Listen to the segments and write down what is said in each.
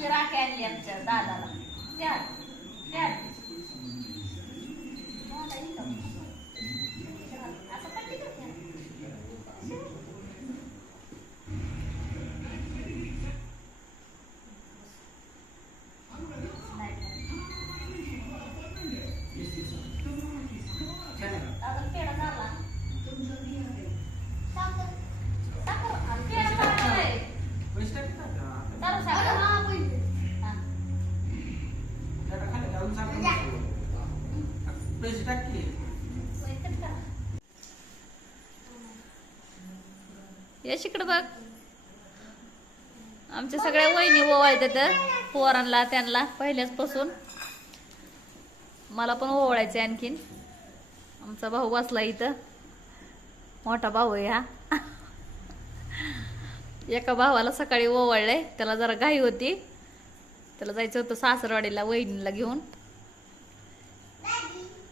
असली राखी आणली आमच्या दादाला. त्या त्या वैकट करा. यश बघ. आमच्या सगळ्या वहिनी ओवाळतात पोरांना त्यांना पहिल्याच पासून मला पण ओवाळायचे आणखीन. आमचा भाऊ बसला इथं. मोठा भाऊ आहे हा. एका भावाला सकाळी ओवाळलंय. त्याला जरा घाई होती. त्याला जायचं होतं सासरवाडीला वहिनीला घेऊन.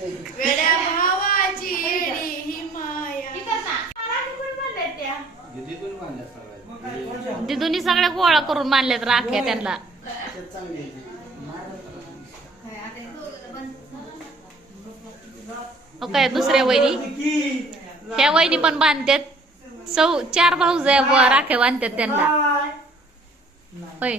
वेड्या भावाची येडी ही माया. दिदूनी सगळ्या गोळा करून मानल्यात राख्या त्यांना. हो काय दुसऱ्या वहिनी? ह्या वहिनी पण बांधतात सौ चार भाऊ राख्या बांधतात त्यांना. होय.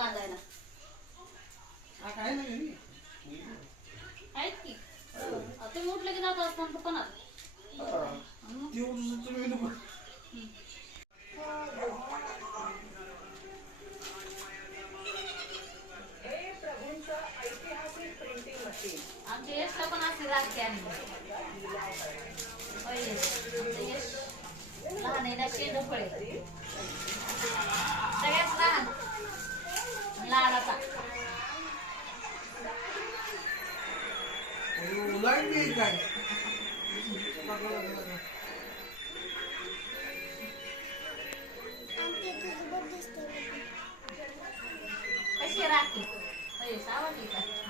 बांधायला. आहेत की? आता तुम्ही उठलं की जात असताना दुकानात? आमच्या यशला पण अशी राखी आणली होय यश. आमचं यश लहान आहे ना शेंड फळे. काय? कशी राखी? सावली का?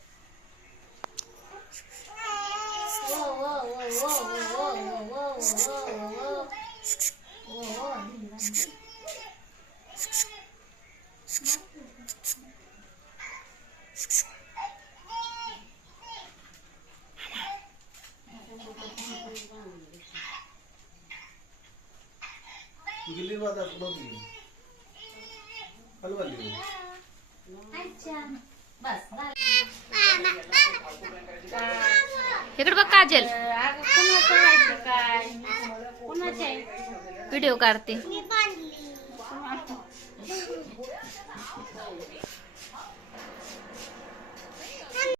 गिल्ली बाजार बघली हलवा लिहू अच्छा बस इकडे बघ काजल. व्हिडिओ काढते.